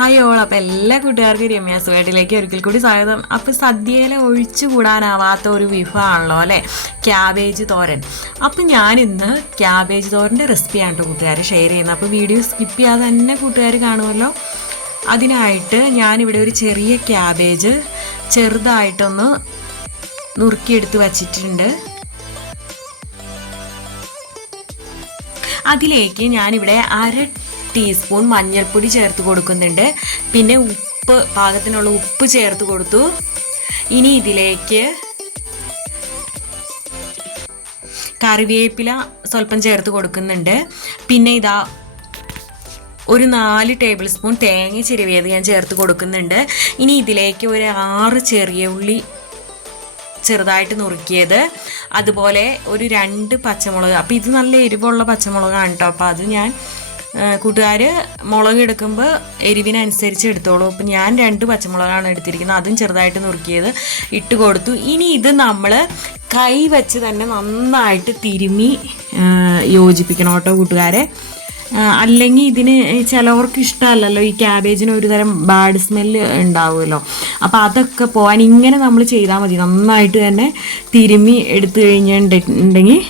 Hi all. അപ്പോൾ എല്ലാ കൂട്ടുകാർക്കും രമ്യാസ് വീട്ടിലേക്ക് ഒരിക്കൽ കൂടി സ്വാഗതം. അപ്പോൾ സദ്യയിലെ ഒഴിച്ചു കൂടാനാവാത്ത ഒരു വിഭവമാണല്ലോ അല്ലേ, ക്യാബേജ് തോരൻ. അപ്പോൾ ഞാനിന്ന് ക്യാബേജ് തോരൻ്റെ റെസിപ്പിയാണ് കേട്ടോ കൂട്ടുകാർ ഷെയർ ചെയ്യുന്നത്. അപ്പോൾ വീഡിയോ സ്കിപ്പ് ചെയ്യാതെ തന്നെ കൂട്ടുകാർ കാണുമല്ലോ. അതിനായിട്ട് ഞാനിവിടെ ഒരു ചെറിയ ക്യാബേജ് ചെറുതായിട്ടൊന്ന് നുറുക്കിയെടുത്ത് വച്ചിട്ടുണ്ട്. അതിലേക്ക് ഞാനിവിടെ 1/2 ടീസ്പൂൺ മഞ്ഞൾപ്പൊടി ചേർത്ത് കൊടുക്കുന്നുണ്ട്. പിന്നെ ഉപ്പ്, പാകത്തിനുള്ള ഉപ്പ് ചേർത്ത് കൊടുത്തു. ഇനി ഇതിലേക്ക് കറിവേപ്പില സ്വല്പം ചേർത്ത് കൊടുക്കുന്നുണ്ട്. പിന്നെ ഇതാ ഒരു 4 ടേബിൾ സ്പൂൺ തേങ്ങ ചിരവിയത് ഞാൻ ചേർത്ത് കൊടുക്കുന്നുണ്ട്. ഇനി ഇതിലേക്ക് ഒരു 6 ചെറിയ ഉള്ളി ചെറുതായിട്ട് നുറുക്കിയത്, അതുപോലെ ഒരു 2 പച്ചമുളക്. അപ്പോൾ ഇത് നല്ല എരിവുള്ള പച്ചമുളകാണ് കേട്ടോ. അപ്പോൾ അത് ഞാൻ കൂട്ടുകാർ മുളക് എടുക്കുമ്പോൾ എരിവിനനുസരിച്ച് എടുത്തോളൂ. അപ്പം ഞാൻ 2 പച്ചമുളകാണ് എടുത്തിരിക്കുന്നത്, അതും ചെറുതായിട്ട് നുറുക്കിയത് ഇട്ട് കൊടുത്തു. ഇനി ഇത് നമ്മൾ കൈ വെച്ച് തന്നെ നന്നായിട്ട് തിരുമ്മി യോജിപ്പിക്കണം കേട്ടോ കൂട്ടുകാരെ. അല്ലെങ്കിൽ ഇതിന് ചിലവർക്ക് ഇഷ്ടമല്ലല്ലോ, ഈ ക്യാബേജിന് ഒരു തരം ബാഡ് സ്മെല്ല് ഉണ്ടാവുമല്ലോ. അപ്പോൾ അതൊക്കെ പോകാൻ ഇങ്ങനെ നമ്മൾ ചെയ്താൽ മതി. നന്നായിട്ട് തന്നെ തിരുമ്മി എടുത്തു കഴിഞ്ഞിട്ടുണ്ടെങ്കിൽ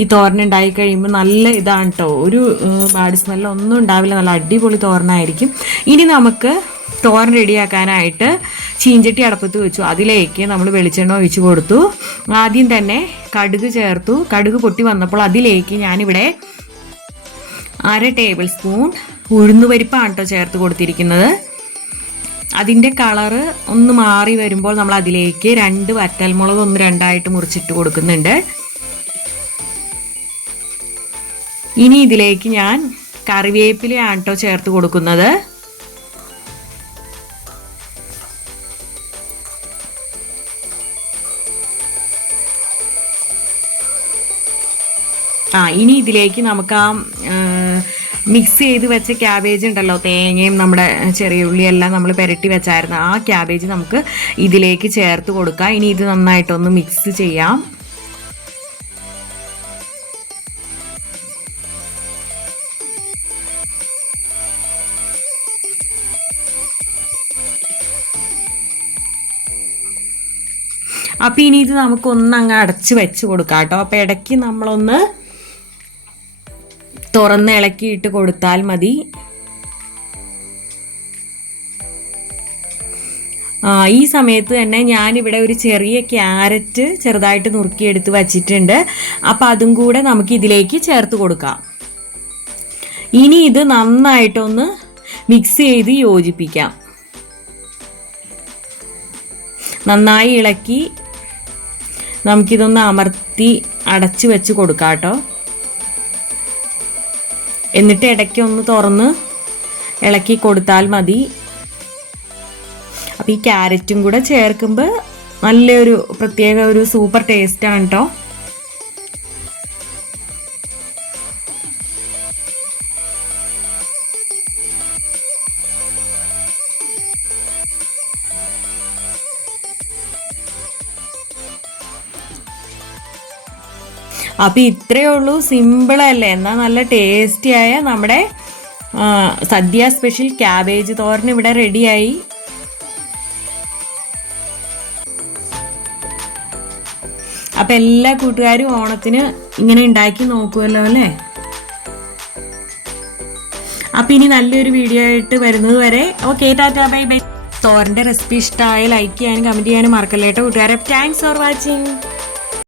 ഈ തോരൻ ഉണ്ടായി കഴിയുമ്പോൾ നല്ല ഇതാണ് കേട്ടോ, ഒരു ബാഡ് സ്മെല്ല് ഒന്നും ഉണ്ടാവില്ല, നല്ല അടിപൊളി തോരനായിരിക്കും. ഇനി നമുക്ക് തോരൻ റെഡിയാക്കാനായിട്ട് ചീഞ്ചട്ടി അടുപ്പത്ത് വെച്ചു. അതിലേക്ക് നമ്മൾ വെളിച്ചെണ്ണ ഒഴിച്ച് കൊടുത്തു. ആദ്യം തന്നെ കടുക് ചേർത്തു. കടുക് പൊട്ടി വന്നപ്പോൾ അതിലേക്ക് ഞാനിവിടെ 1/2 ടേബിൾ സ്പൂൺ ഉഴുന്നുപരിപ്പാണ് കേട്ടോ ചേർത്ത് കൊടുത്തിരിക്കുന്നത്. അതിൻ്റെ കളറ് ഒന്ന് മാറി വരുമ്പോൾ നമ്മൾ അതിലേക്ക് 2 വറ്റൽമുളക് 1-2 മുറിച്ചിട്ട് കൊടുക്കുന്നുണ്ട്. ഇനി ഇതിലേക്ക് ഞാൻ കറിവേപ്പിലയാണ് കേട്ടോ ചേർത്ത് കൊടുക്കുന്നത്. ഇനി ഇതിലേക്ക് നമുക്ക് മിക്സ് ചെയ്ത് വെച്ച ക്യാബേജ് ഉണ്ടല്ലോ, തേങ്ങയും നമ്മുടെ ചെറിയ ഉള്ളിയെല്ലാം നമ്മൾ പുരട്ടി വെച്ചായിരുന്നു, ആ ക്യാബേജ് നമുക്ക് ഇതിലേക്ക് ചേർത്ത് കൊടുക്കാം. ഇനി ഇത് നന്നായിട്ടൊന്ന് മിക്സ് ചെയ്യാം. അപ്പം ഇനി ഇത് നമുക്കൊന്ന് അങ്ങ് അടച്ച് വെച്ച് കൊടുക്കാം കേട്ടോ. അപ്പോൾ ഇടയ്ക്ക് നമ്മളൊന്ന് തുറന്ന് ഇളക്കിയിട്ട് കൊടുത്താൽ മതി. ഈ സമയത്ത് തന്നെ ഞാനിവിടെ ഒരു ചെറിയ ക്യാരറ്റ് ചെറുതായിട്ട് നുറുക്കിയെടുത്ത് വച്ചിട്ടുണ്ട്. അപ്പം അതും കൂടെ നമുക്ക് ഇതിലേക്ക് ചേർത്ത് കൊടുക്കാം. ഇനി ഇത് നന്നായിട്ടൊന്ന് മിക്സ് ചെയ്ത് യോജിപ്പിക്കാം. നന്നായി ഇളക്കി നമുക്കിതൊന്ന് അമർത്തി അടച്ചു വെച്ച് കൊടുക്കാം കേട്ടോ. എന്നിട്ട് ഇടയ്ക്ക് ഒന്ന് തുറന്ന് ഇളക്കി കൊടുത്താൽ മതി. അപ്പോൾ ഈ ക്യാരറ്റും കൂടെ ചേർക്കുമ്പോൾ നല്ലൊരു പ്രത്യേക ഒരു സൂപ്പർ ടേസ്റ്റാണ് കേട്ടോ. അപ്പോൾ ഇത്രയേ ഉള്ളൂ, സിമ്പിളല്ലേ, എന്നാൽ നല്ല ടേസ്റ്റിയായ നമ്മുടെ സദ്യ സ്പെഷ്യൽ ക്യാബേജ് തോരൻ ഇവിടെ റെഡിയായി. അപ്പം എല്ലാ കൂട്ടുകാരും ഓണത്തിന് ഇങ്ങനെ ഉണ്ടാക്കി നോക്കുമല്ലോ അല്ലേ. അപ്പം ഇനി നല്ലൊരു വീഡിയോ ആയിട്ട് വരുന്നത് വരെ ഓക്കെ, ടാറ്റാ, ബൈ ബൈ. തോരൻ്റെ റെസിപ്പി ഇഷ്ടമായ ലൈക്ക് ചെയ്യാനും കമൻറ്റ് ചെയ്യാനും മറക്കല്ലേട്ടോ കൂട്ടുകാരെ. Thanks for watching.